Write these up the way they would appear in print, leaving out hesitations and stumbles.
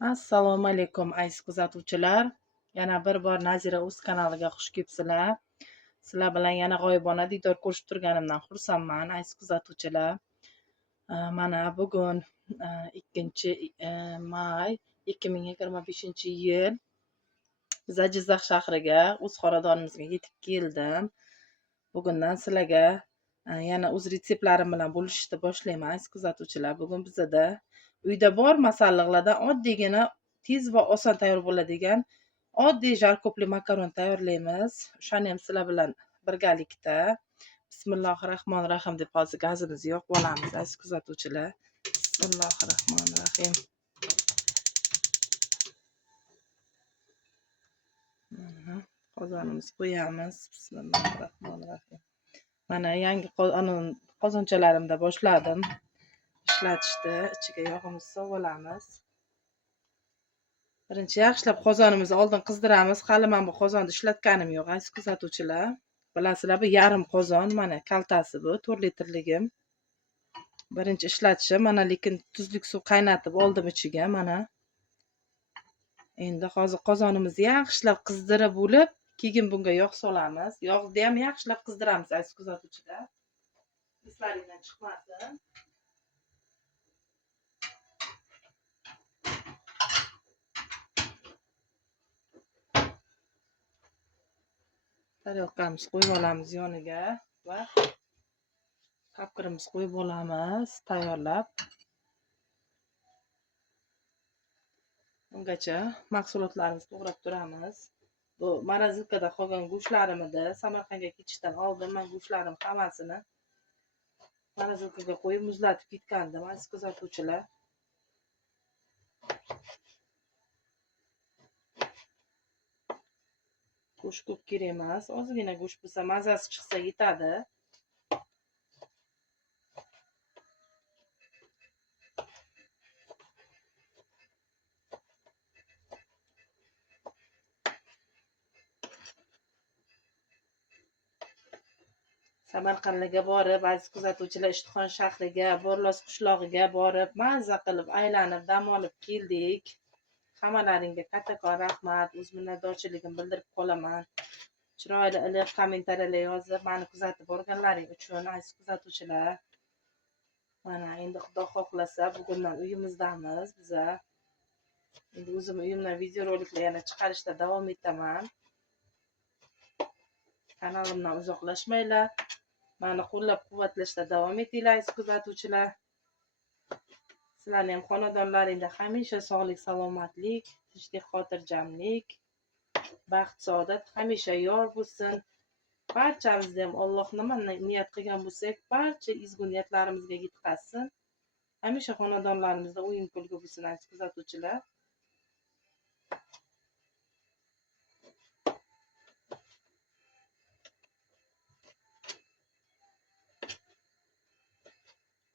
Assalomu alaykum aziz kuzatuvchilar. Yana bir bor Nazira o'z kanaliga xush kelibsizlar. Sizlar bilan yana g'oyibona diydor ko'rishib turganimdan xursandman aziz kuzatuvchilar. Mana bugun 2 may 2025-yil biza Jizzax shahriga o'z xonadonimizga yetib keldim. Bugundan sizlarga yana o'z retseptlarim bilan bo'lishishni boshlayman aziz kuzatuvchilar. Bugun bizada uyda bor masalliqlardan oddiygina tez va oson tayyor bo'ladigan oddiy jarkopli makaron tayyorlaymiz. O'shani ham sizlar bilan birgalikda Bismillahirrohmanirrohim deb hozir gazimizni yoqib olamiz aziz kuzatuvchilar. Bismillahirrohmanirrohim. Qozonimizni qo'yamiz. Bismillahirrohmanirrohim. Mana yangi qozonchalarimda boshladim ishlatishni. Ichiga yog'imizni solib olamiz. Birinchi yaxshilab qozonimizni oldin qizdiramiz. Hali men bu qozonni ishlatganim yo'q aziz kuzatuvchilar. Bilasizlar, bu yarim qozon, mana kaltasi bu 4 litrligim. Birinchi ishlatishim, mana lekin tuzlik suv qaynatib oldim ichiga mana. Endi hozir qozonimizni yaxshilab qizdirib bo'lib, keyin bunga yog' solamiz. Yog'ni ham yaxshilab qizdiramiz aziz kuzatuvchilar. Islaringdan chiqmasin. Taryokamizni qo'yib olamiz yoniga va kapkirimizni qo'yib olamiz tayyorlab. Ungacha mahsulotlarimizni to'g'rab turamiz. Bu morozinкада qolgan go'shtlarimni Samarqandga ketishdan oldin men go'shtlarim hammasini morozinkaga qo'yib muzlatib ketgandim aziz kuzatuvchilar. Go'sht ko'p kerak emas, ozgina go'sht bo'lsa mazasi chiqsa yetadi. Samarqandga borib, aziz kuzatuvchilar, Ishtixon shahriga, Borlos qishlog'iga borib, mazza qilib aylanib, dam olib keldik. Hammalaringga kattakon rahmat, o'z minnatdorchiligimni bildirib qolaman. Chiroyli iliq kommentariyalar yozib, meni kuzatib borganlaring uchun aziz kuzatuvchilar. Mana endi Xudo xohlasa bugundan uyimizdamiz biza. Endi o'zim uyimdan video roliklar yana chiqarishda davom etaman. Kanalimdan uzoqlashmanglar. Meni qo'llab-quvvatlashda davom etinglar aziz kuzatuvchilar. Sizlarning ham xonadonlaringda hamisha sog'lik, salomatlik, tinchlik, xotirjamlik, baxt, saodat hamisha yor bo'lsin. Barchamizda ham Alloh nima niyat qilgan bo'lsak, barcha ezgu niyatlarimizga yetkazsin. Hamisha xonadonlarimizda o'yin kulgu bo'lsin aziz kuzatuvchilar.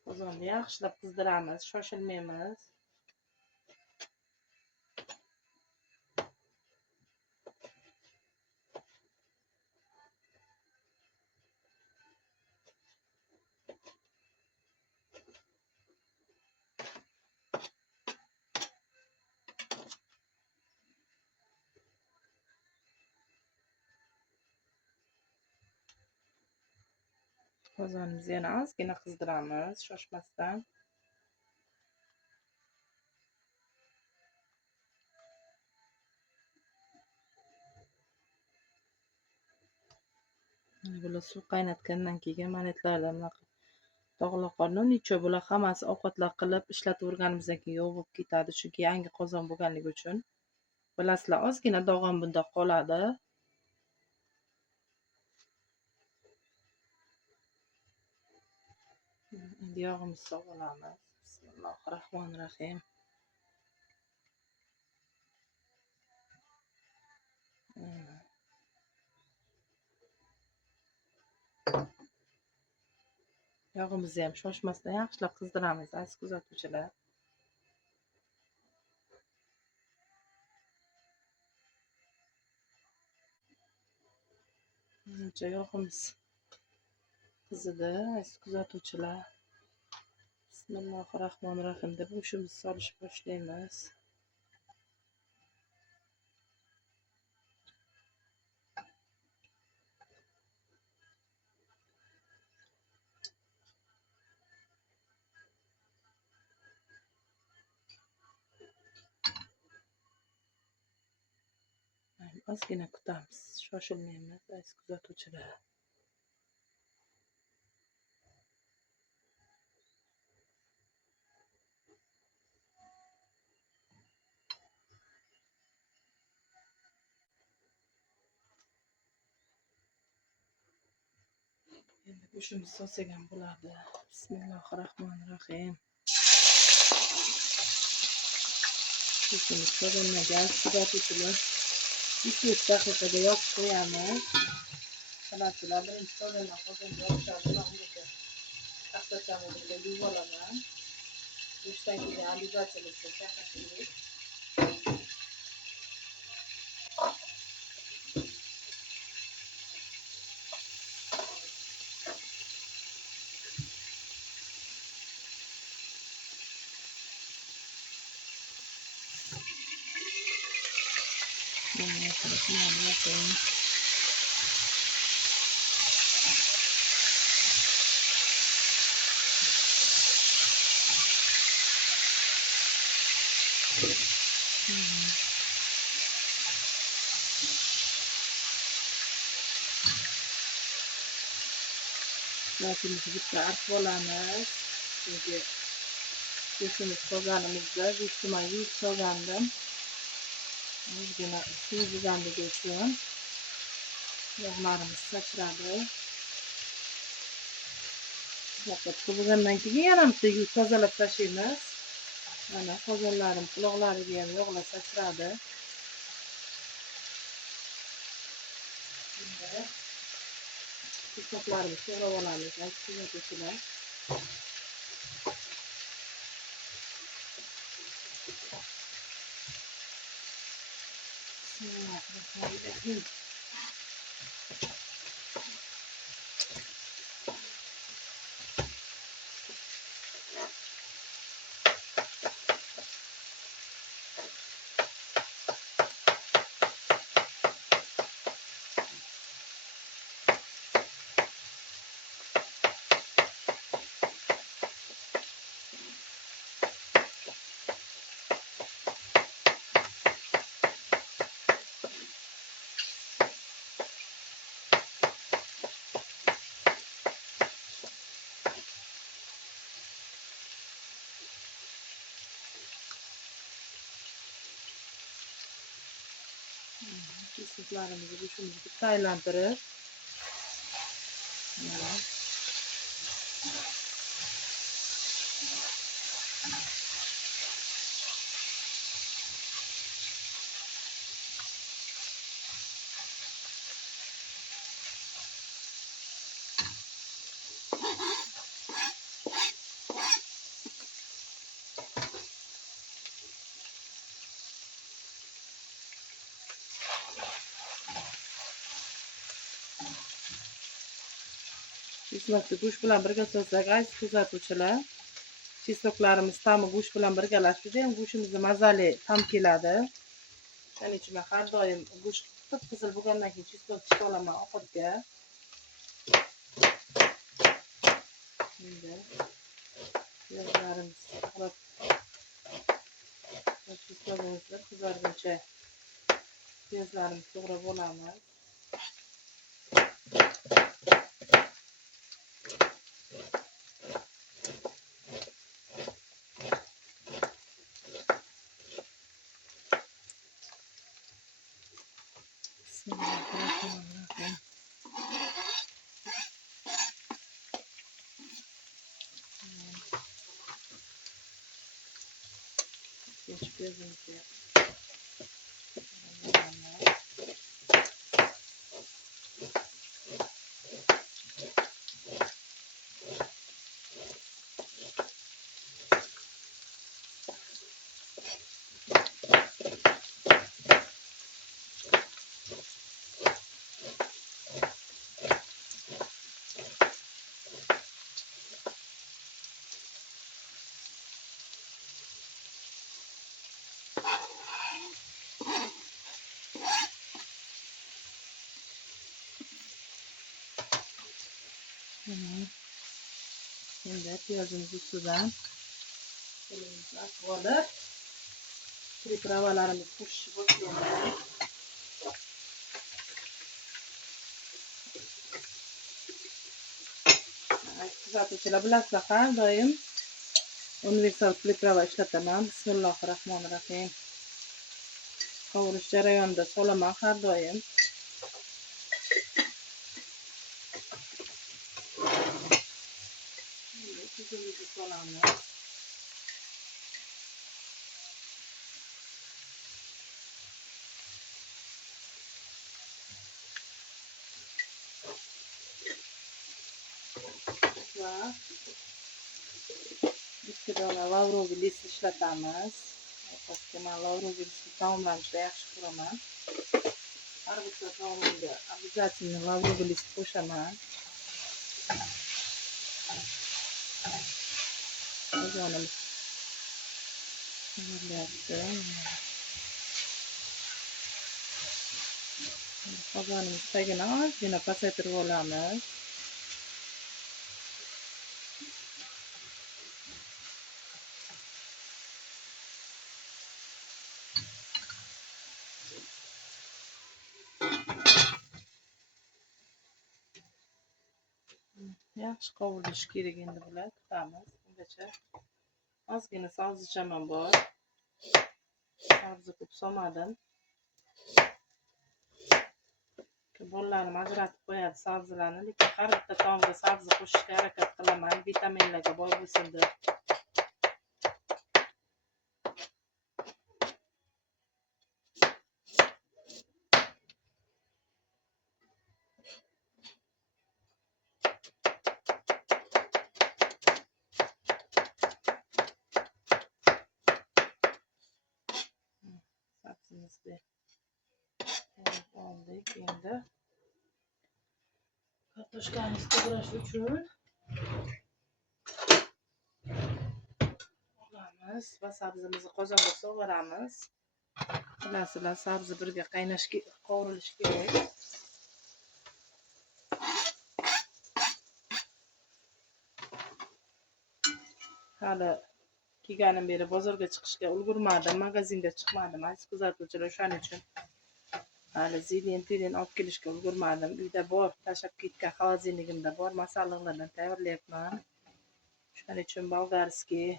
Qozonni yaxshilab qizdiramiz, shoshilmaymiz. Qozonimizni yana ozgina qizdiramiz, shoshmasdan. Bular suv qaynatgandan keyin manetlardan tog'liqlar necha bular hammasi ovqatlar qilib ishlataverganimizdan keyin yo'q bo'lib ketadi, chunki yangi qozon bo'lganligi uchun. Bilasizlar, ozgina dog'am bundoq qoladi. Endi yog'imizni solib olamiz. Bismillahirrohmanirrohim. Yog'imizni ham shoshmasdan yaxshilab qizdiramiz aziz kuzatuvchilar. Buncha yog'imiz qizidi aziz kuzatuvchilar. Bismillahirrohmanirrohim deb go'shtimizni solishni boshlaymiz. ozgina kutamiz, shoshilmaymiz aziz kuzatuvchilar. Endi go'shtimiz so'sagan bo'ladi. Bismillahirrohmanirrohim. Go'shtimiz so'zilmagan kuzatuvchilar 2-3 daqiqaga yopib qo'yamiz. Bilasizlar, birinchi so'zilma qozonga yopishadi. Men ungacha taxtachani bilan yuvib olaman. Go'shtdan keyin обязательно chaqashlik. Go'shtimizni bitta artib olamiz. Chunki go'shtimiz solganimizda go'shtni yuvib solgandim. Ozgina suv bo'lganligi uchun yog'larimiz sachradi. Faqat bo'lgandan keyin yana bitta yuvib tozalab tashlaymiz. Mana qozonlarim quloqlariga ham yog'lar sachradi. Pichoqlarimizni to'g'rab olamiz aziz kuzatuvchilar. Bismillahirrohmanirrohim. Kestiklarimizni go'shtimizni bitta aylantirib chesnokni go'sht bilan birga solsak aziz kuzatuvchilar, chesnoklarimiz ta'mi go'sht bilan birgalashib juda ham go'shtimizni mazali ta'm keladi. Shuning uchun men har doim go'sht qizil bo'lgandan keyin chesnok solaman ovqatga. Endi piyozlarimizni to'g'rab chesnogimizni qizarguncha piyozlarimizni to'g'rab olamiz. Bismillahirrohmanirrohim. Geç piyazımızı Şimdi piyazımızı sudan elimizi atıp alıp pripravalarımızı pişirip koyuyoruz. Kuzatuvchilar bilasizlar, har doim universal priprava ishlataman. Bismillahirrohmanirrohim. Qovurish jarayonida solaman har doim. Tuzimizni solamiz. Va bitta dona lavroviy list ishlatamiz. Men lavroviy listni taomlanishda yaxshi ko'raman. Har bitta taomimga обязательно lavroviy list qo'shaman. Qozonimiz tayyorlayapti. Qozonimiz tagini ozgina pasaytirib olamiz. Yaxshi qovurilishi kerak endi bular. Kutamiz. Bungacha ozgina sabzichaman bor. Sabzi ko'p solmadim. Bolalarim ajratib qo'yadi sabzilarni, lekin har bitta taomga sabzi qo'shishga harakat qilaman, vitaminlarga boy bo'lsin deb. Sabzimizni oldik. Endi kartoshkamizni to'g'rash uchun olamiz va sabzimizni qozonga sovuramiz. Bilasizlar, sabzi birga qaynashga, qovurilishi kerak. Hali kelganim beri bozorga chiqishga ulgurmadim, magazinga chiqmadim. Aziz kuzatuvchilar, o'shaning uchun hali zilin olib kelishga ulgurmadim. Uyda bor, tashlab ketgan xolodilnigimda bor, masalliqlardan tayyorlayapman. O'shaning uchun bolgarskiy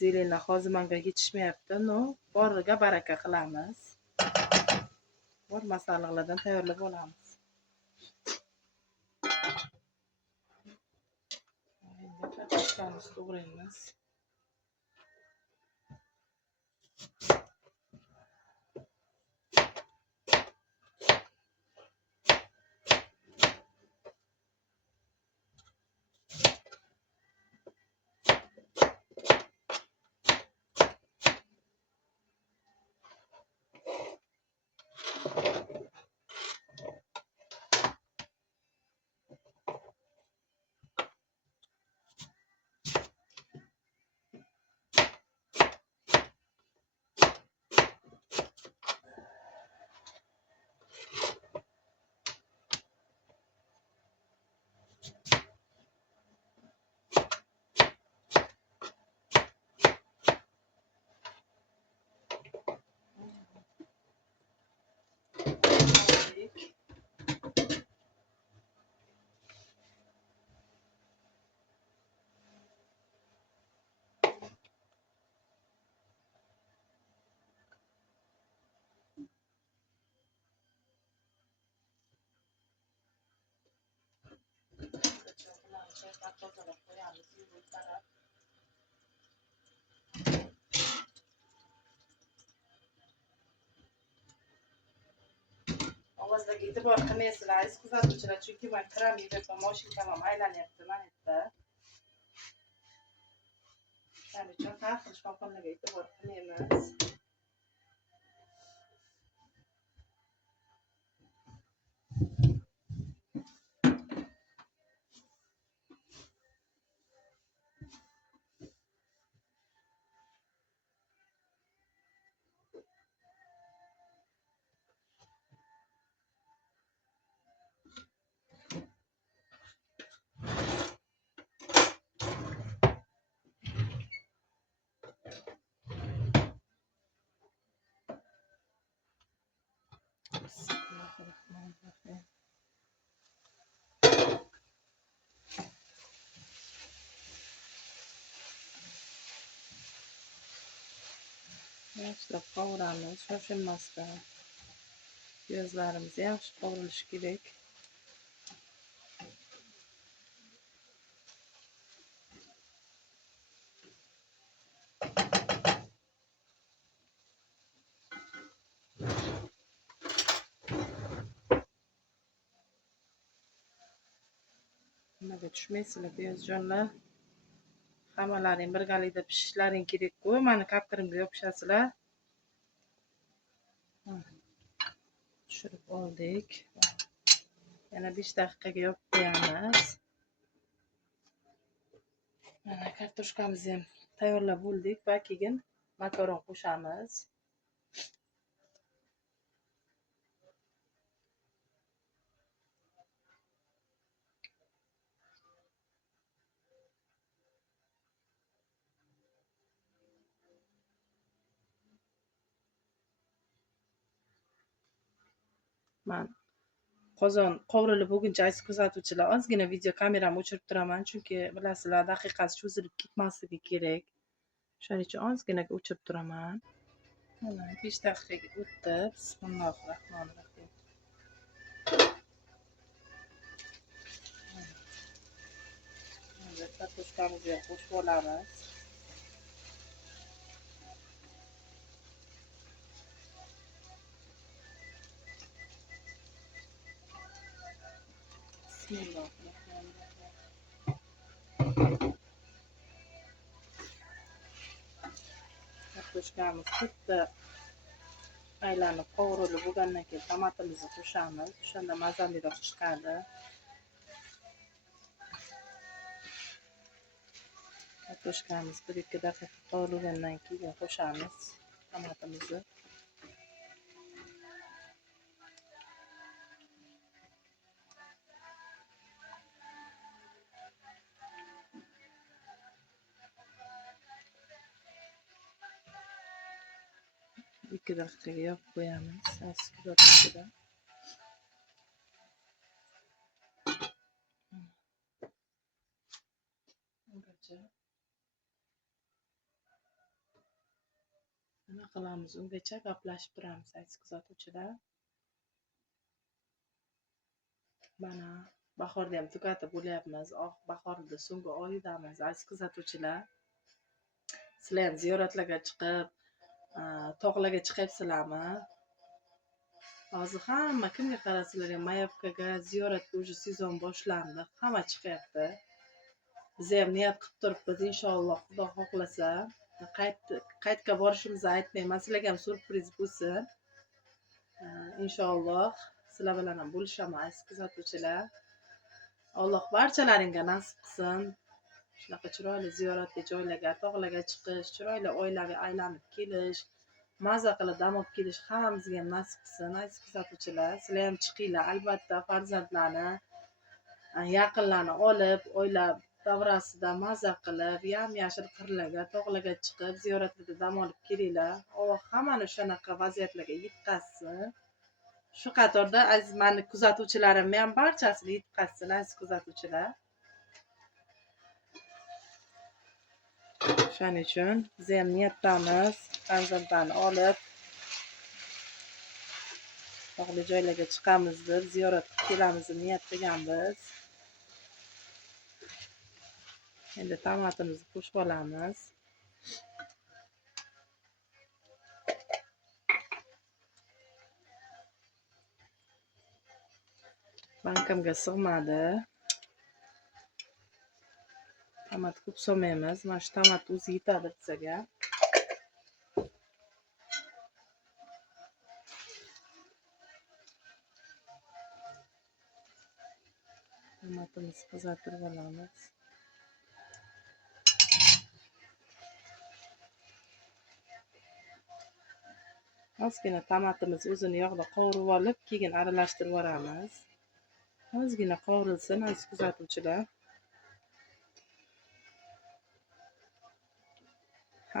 zilinlar hozir menga yetishmayapti. No, boriga baraka qilamiz. Bor masalliqlardan tayyorlab olamiz. Endi kartoshkamizni to'g'raymiz. Ovozdagi e'tibor qilmaysizlar, aziz kuzatuvchilar, chunki men kiram yeyapman, moshinam aylanyapti mana yerda. Shuning uchun har xil shifoxonalarga e'tibor qilmaymiz. Bismillahirrohmanirrohim. Yaxshilab qovuramiz, shoshilmasdan. Piyozlarimiz yaxshi qovrilishi kerak. Nimaga tushmaysizlar piyozjonlar? Hammalaring birgalikda pishishlaring kerak-ku. Mani kapkirimga yopishasizlar. Tushirib oldik. Yana 5 daqiqaga yopib qo'yamiz. Mana kartoshkamizni ham tayyorlab bo'ldik va keyin makaron qo'shamiz. Men qozon qovurilib bo'lguncha aziz kuzatuvchilar, ozgina video kameramni o'chirib turaman, chunki bilasizlar, daqiqasi cho'zilib ketmasligi kerak. Shuning uchun ozgina o'chirib turaman. Mana 5 daqiqaga o'tdi. Bismillahirrohmanirrohim. Kartoshkamizni qo'shib olamiz. Kartoshkamiz bitta aylanib qovurilib bo'lgandan keyin tomatimizni qo'shamiz. O'shanda mazaliroq chiqadi. Kartoshkamiz 1-2 daqiqa qovurilgandan keyin qo'shamiz tomatimizni. Ikki daqiqaga yopib qo'yamiz. Aziz kuzatuvchilar. Nima qilamiz? Ungacha gaplashib turamiz, aziz kuzatuvchilar. Mana bahorda ham tugatib bo'lyapmiz. Bahorda so'nggi oyidamiz, aziz kuzatuvchilar. Sizlar ham ziyoratlarga chiqib, tog'larga chiqyapsizlarmi? Hozir hamma kimga qarasizlar ham Mayapkaga ziyoratga уже sezon boshlandi. Hamma chiqyapti. Biz ham niyat qilib turibmiz, inshaalloh, Xudo xohlasa. Qaytga borishimizni aytmayman, sizlarga ham surpriz bo'lsin. Inshaalloh sizlar bilan ham bo'lishaman, aziz kuzatuvchilar. Alloh barchalaringga nasib qilsin. Shunaqa chiroyli ziyoratli joylarga, tog'larga chiqish, chiroyli oilaviy aylanib kelish, maza qilib dam olib kelish hammamizga ham nasib qilsin, aziz kuzatuvchilar. Sizlar ham chiqinglar, albatta farzandlarni, yaqinlarni olib, oila davrasida maza qilib, yam-yashil qirlarga, tog'larga chiqib, ziyoratlarda dam olib kelinglar. Alloh hammani shunaqa vaziyatlarga yetkazsin. Shu qatorda aziz meni kuzatuvchilarimni ham barchasini yetkazsin, aziz kuzatuvchilar. Shuning uchun biz ham niyatdamiz, farzandlarni olib tog'li joylarga chiqamiz deb, ziyorat qilib kelamiz deb niyat qilganmiz. Endi tomatimizni qo'shib olamiz. Bankamga sig'madi. Tomat ko'p solmaymiz. Mana shu tomat o'zi yetadi bizga. Tomatimizni qizartirib olamiz. Ozgina tomatimiz o'zini yog'da qovurib olib, keyin aralashtirib olamiz. Ozgina qovurilsin, aziz kuzatuvchilar.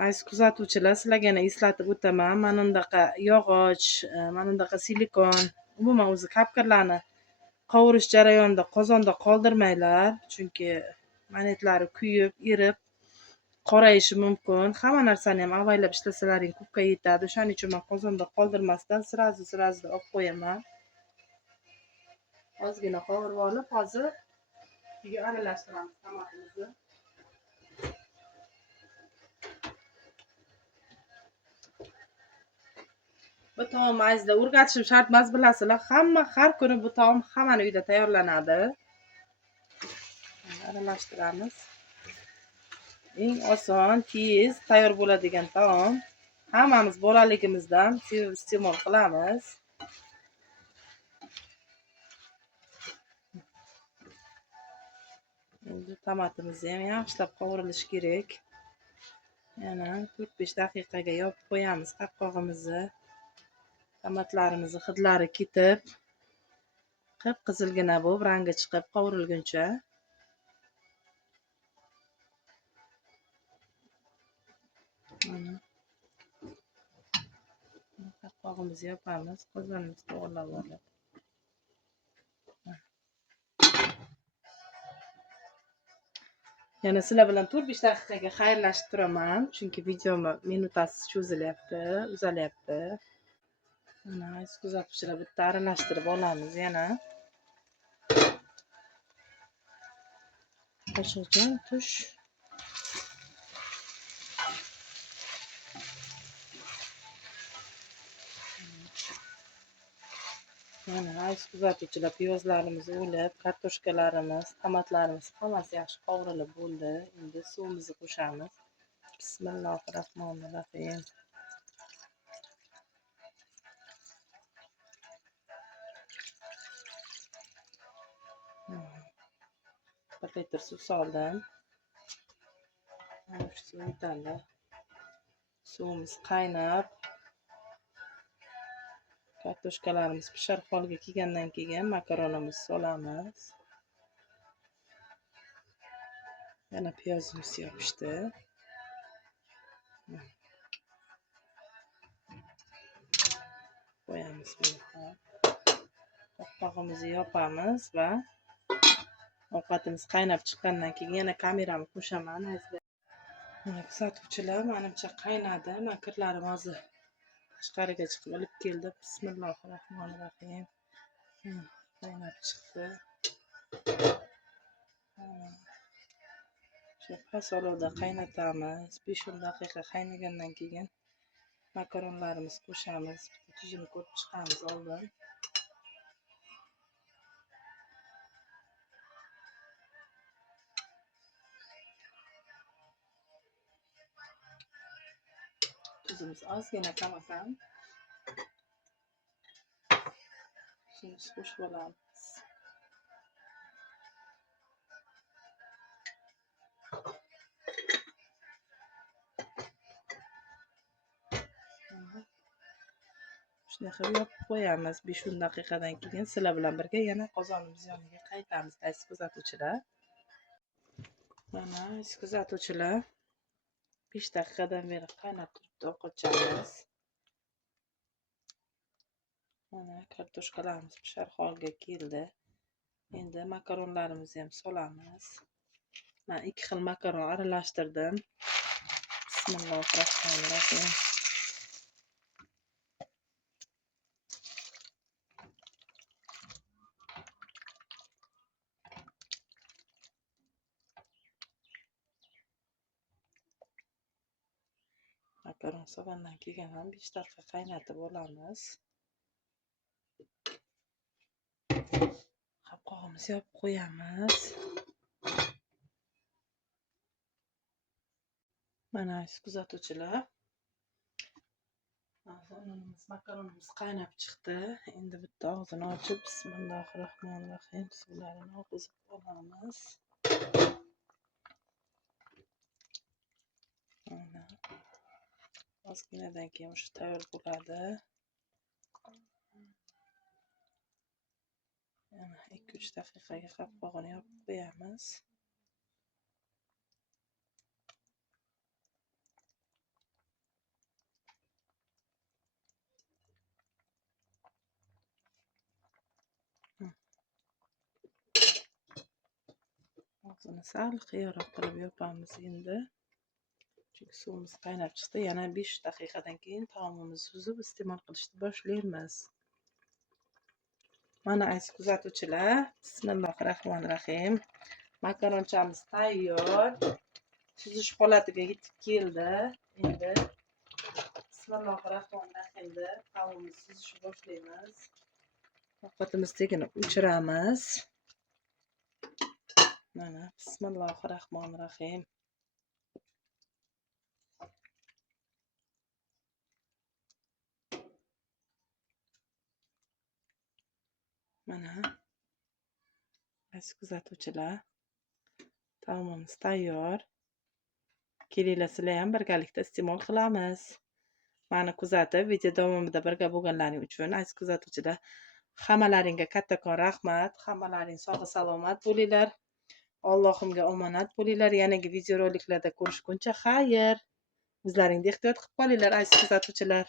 Aziz kuzatuvchilar, sizlarga yana eslatib o'taman, mana bundaqa yog'och, mana bundaqa silikon, umuman o'zi kapkirlarni qovurish jarayonida qozonda qoldirmanglar, chunki monetlari kuyib, erib qorayishi mumkin. Hamma narsani ham avaylab ishlasalaring ko'pga yetadi. O'shaning uchun men qozonda qoldirmasdan sirazi olib qo'yaman. Ozgina qovurib olib, hozir uyga aralashtiramiz tomatimizni. Bu taom azizlar o'rgatishim shart emas, bilasizlar. Har kuni bu taom hammani uyda tayyorlanadi. Aralashtiramiz. Eng oson, tez tayyor bo'ladigan taom. Hammamiz bolaligimizdan sevib iste'mol qilamiz. Endi tomatimizni ham yaxshilab qovurilishi kerak. Yana 4-5 daqiqaga yopib qo'yamiz qopqog'imizni. Tomatlarimizni hidlari ketib, qip-qizilgina bo'lib, rangi chiqib qovurilguncha. Qopqog'imizni yopamiz, qozonimizni to'g'rilab olib. Yana sizlar bilan 4-5 daqiqaga xayrlashib turaman, chunki videomi minutasi cho'zilyapti, uzalyapti. Mana kuzatuvchilar bitta aralashtirib olamiz yana. Qoshiqcha tush. Mana aziz kuzatuvchilar, piyozlarimiz o'lib, kartoshkalarimiz, tomatlarimiz hammasi yaxshi qovurilib bo'ldi. Endi suvimizni qo'shamiz. Bismillahirrohmanirrohim. Bir litr suv soldim. Mana shu suv yetadi. Suvimiz qaynab, kartoshkalarimiz pishar holga kelgandan keyin makaronimizni solamiz. Yana piyozimiz yopishdi. Qo'yamiz buni. Qopqog'imizni yopamiz va ovqatimiz qaynab chiqqandan keyin yana kamerani qo'shaman. Mana kuzatuvchilar, menimcha qaynadi. Men kirlarim hozir tashqariga chiqib olib keldi. Bismillahirrohmanirrohim. Qaynab chiqdi. Shu past olovda qaynatamiz. 5-10 daqiqa qaynagandan keyin makaronlarimizni qo'shamiz. Tuzini ko'rib chiqamiz oldin. Tuzimiz ozgina kam ekan. Shuni qo'shib olamiz. Shuni qilib yopib qo'yamiz. 5-10 daqiqadan keyin sizlar bilan birga yana qozonimiz yoniga qaytamiz, aziz kuzatuvchilar. Mana aziz kuzatuvchilar, 5 daqiqadan beri qaynab turibdi ovqatchamiz. Mana kartoshkalarimiz pishar holga keldi. Endi makaronlarimizni ham solamiz. Men 2 xil makaron aralashtirdim. Bismillahirrohmanirrohim. Makaron solgandan keyin ham 5 daqiqa qaynatib olamiz. Qopqog'imizni yopib qo'yamiz. Mana aziz kuzatuvchilar, makaronimiz qaynab chiqdi. Endi bitta og'zini ochib bismillahirrohmanirrohim suvlarini oqizib olamiz. Mana ozginadan keyin o'sha tayyor bo'ladi. Yana 2-3 daqiqaga qopqog'ini yopib qo'yamiz. Og'zini sal qiyoqroq qilib yopamiz endi. Chunki suvimiz qaynab chiqdi. Yana 5 daqiqadan keyin taomimizni suzib iste'mol qilishni boshlaymiz. Mana aziz kuzatuvchilar, bismillahir-rohmanir-rohim. Makaronchamiz tayyor. Suzish holatiga yetib keldi. Endi bismillahir-rohmanir-rohimda taomimizni suzishni boshlaymiz. Ovqatimizni sekin o'chiramiz. Mana bismillahir-rohmanir-rohim. Mana aziz kuzatuvchilar, taomimiz tayyor. Kelinglar, sizlar ham birgalikda iste'mol qilamiz. Mani kuzatib, video davomida birga bo'lganlaring uchun aziz kuzatuvchilar, hammalaringga kattakon rahmat. Hammalaring sog' salomat bo'linglar. Allohimga omonat bo'linglar. Yangi videoroliklarda ko'rishguncha xayr. O'zlaringni ehtiyot qilib qolinglar aziz kuzatuvchilar.